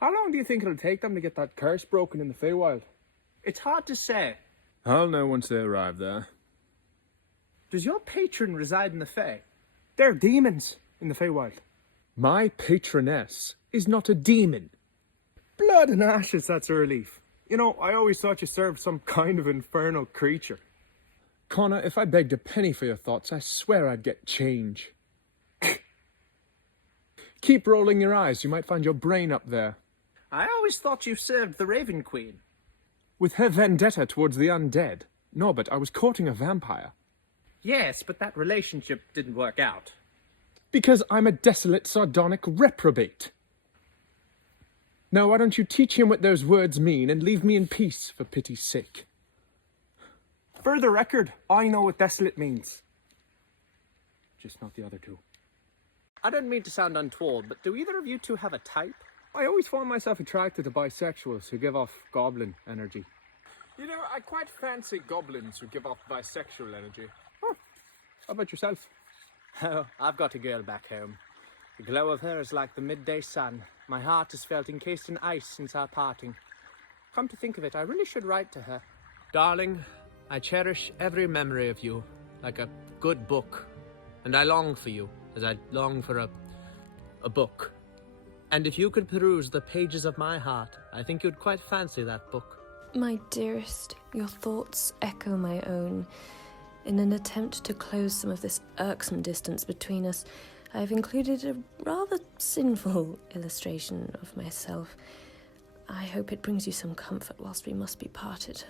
How long do you think it'll take them to get that curse broken in the Feywild? It's hard to say. I'll know once they arrive there. Does your patron reside in the Fey? They're demons in the Feywild. My patroness is not a demon. Blood and ashes, that's a relief. You know, I always thought you served some kind of infernal creature. Connor, if I begged a penny for your thoughts, I swear I'd get change. Keep rolling your eyes, you might find your brain up there. I always thought you served the Raven Queen. With her vendetta towards the undead. No, but I was courting a vampire. Yes, but that relationship didn't work out. Because I'm a desolate, sardonic reprobate. Now, why don't you teach him what those words mean and leave me in peace, for pity's sake? For the record, I know what desolate means. Just not the other two. I don't mean to sound untoward, but do either of you two have a type? I always find myself attracted to bisexuals who give off goblin energy. You know, I quite fancy goblins who give off bisexual energy. Huh. How about yourself? Oh, I've got a girl back home. The glow of her is like the midday sun. My heart has felt encased in ice since our parting. Come to think of it, I really should write to her. Darling, I cherish every memory of you, like a good book. And I long for you, as I long for a book. And if you could peruse the pages of my heart, I think you'd quite fancy that book. My dearest, your thoughts echo my own. In an attempt to close some of this irksome distance between us, I have included a rather sinful illustration of myself. I hope it brings you some comfort whilst we must be parted.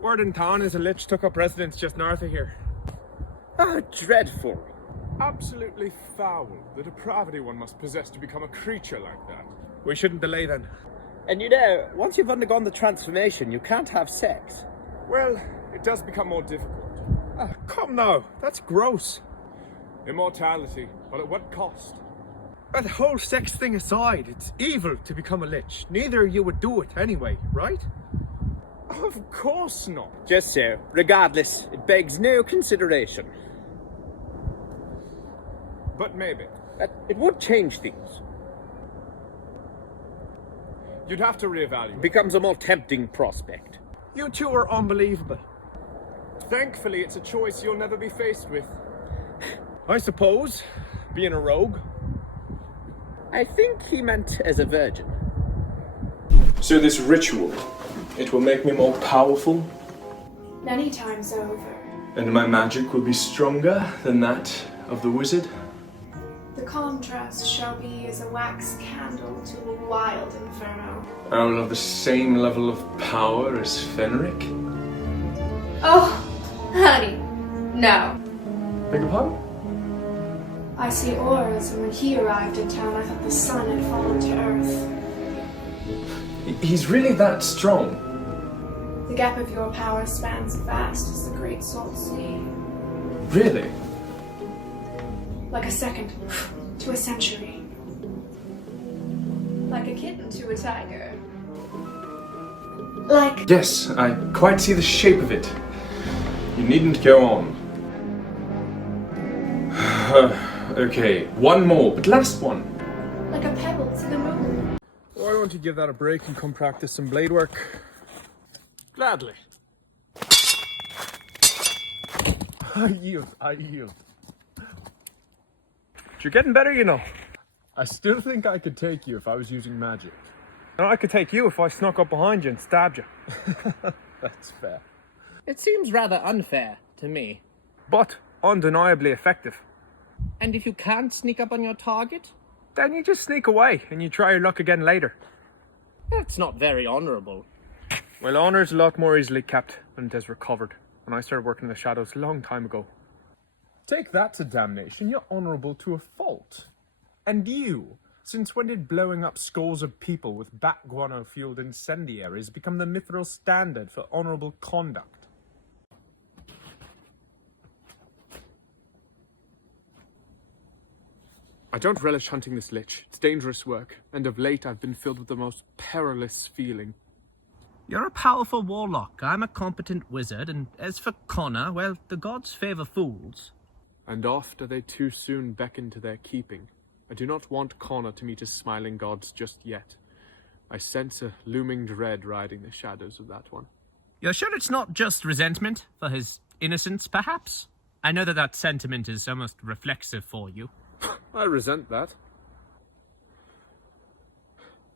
Word in town is a lich took up residence just north of here. Ah, dreadful. Absolutely foul. The depravity one must possess to become a creature like that. We shouldn't delay then. And you know, once you've undergone the transformation, you can't have sex. Well, it does become more difficult. Come now, that's gross. Immortality, but at what cost? That whole sex thing aside, it's evil to become a lich. Neither of you would do it anyway, right? Of course not. Just so. Regardless, it begs no consideration. But maybe. It would change things. You'd have to reevaluate. It becomes a more tempting prospect. You two are unbelievable. Thankfully, it's a choice you'll never be faced with. I suppose, being a rogue. I think he meant as a virgin. So this ritual, it will make me more powerful? Many times over. And my magic will be stronger than that of the wizard? The contrast shall be as a wax candle to a wild inferno. I will have the same level of power as Fenric? Oh, honey, no. Beg your pardon? I see auras, and when he arrived in town, I thought the sun had fallen to earth. He's really that strong? The gap of your power spans vast as the great salt sea. Really? Like a second to a century. Like a kitten to a tiger. Like... Yes, I quite see the shape of it. You needn't go on. Okay, one more, but last one. Like a pebble to the moon. Why don't you give that a break and come practice some blade work? Gladly. I yield. You're getting better, you know. I still think I could take you if I was using magic. And I could take you if I snuck up behind you and stabbed you. That's fair. It seems rather unfair to me. But undeniably effective. And if you can't sneak up on your target? Then you just sneak away and you try your luck again later. That's not very honourable. Well, honour's a lot more easily kept when it is recovered. When I started working in the shadows a long time ago. Take that to damnation, you're honourable to a fault. And you, since when did blowing up scores of people with bat guano-fueled incendiaries become the MITHRIL standard for honourable conduct? I don't relish hunting this lich. It's dangerous work, and of late I've been filled with the most perilous feeling. You're a powerful warlock. I'm a competent wizard, and as for Connor, well, the gods favour fools. And oft are they too soon beckoned to their keeping. I do not want Connor to meet his smiling gods just yet. I sense a looming dread riding the shadows of that one. You're sure it's not just resentment for his innocence, perhaps? I know that sentiment is almost reflexive for you. I resent that.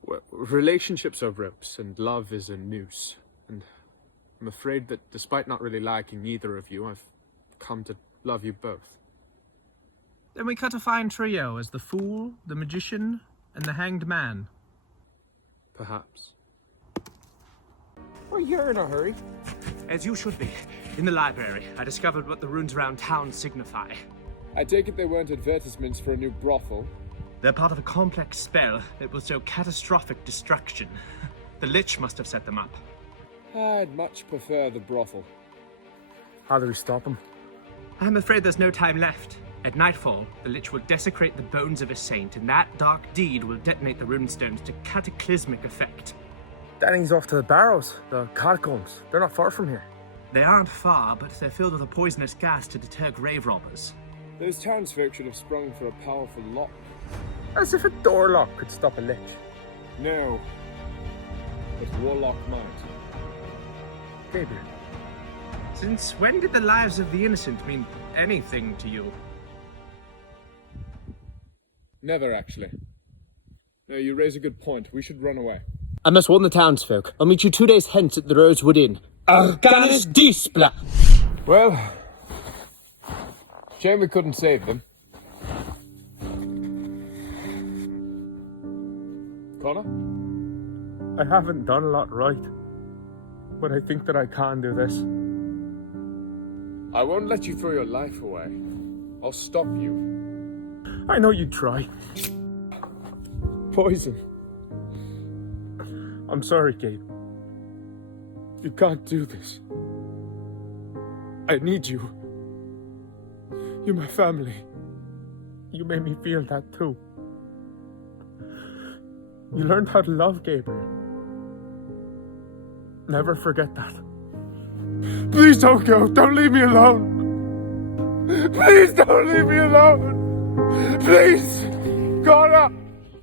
Well, relationships are ropes, and love is a noose. And I'm afraid that despite not really liking either of you, I've come to love you both. Then we cut a fine trio as the fool, the magician, and the hanged man. Perhaps. Well, you're in a hurry. As you should be. In the library, I discovered what the runes around town signify. I take it they weren't advertisements for a new brothel. They're part of a complex spell that will show catastrophic destruction. The Lich must have set them up. I'd much prefer the brothel. How do we stop him? I'm afraid there's no time left. At nightfall, the Lich will desecrate the bones of a saint, and that dark deed will detonate the runestones to cataclysmic effect. Danny's off to the barrows, the catacombs. They're not far from here. They aren't far, but they're filled with a poisonous gas to deter grave robbers. Those townsfolk should have sprung for a powerful lock. As if a door lock could stop a lich. No. But warlock might. Gabriel. Since when did the lives of the innocent mean anything to you? Never, actually. No, you raise a good point. We should run away. I must warn the townsfolk. I'll meet you 2 days hence at the Rosewood Inn. Arcanis Displa! Well, shame we couldn't save them. Connor? I haven't done a lot right, but I think that I can do this. I won't let you throw your life away. I'll stop you. I know you'd try. Poison. I'm sorry, Gabe. You can't do this. I need you. You're my family. You made me feel that too. You learned how to love, Gabriel. Never forget that. Please don't go. Don't leave me alone. Please don't leave me alone. Please. Connor.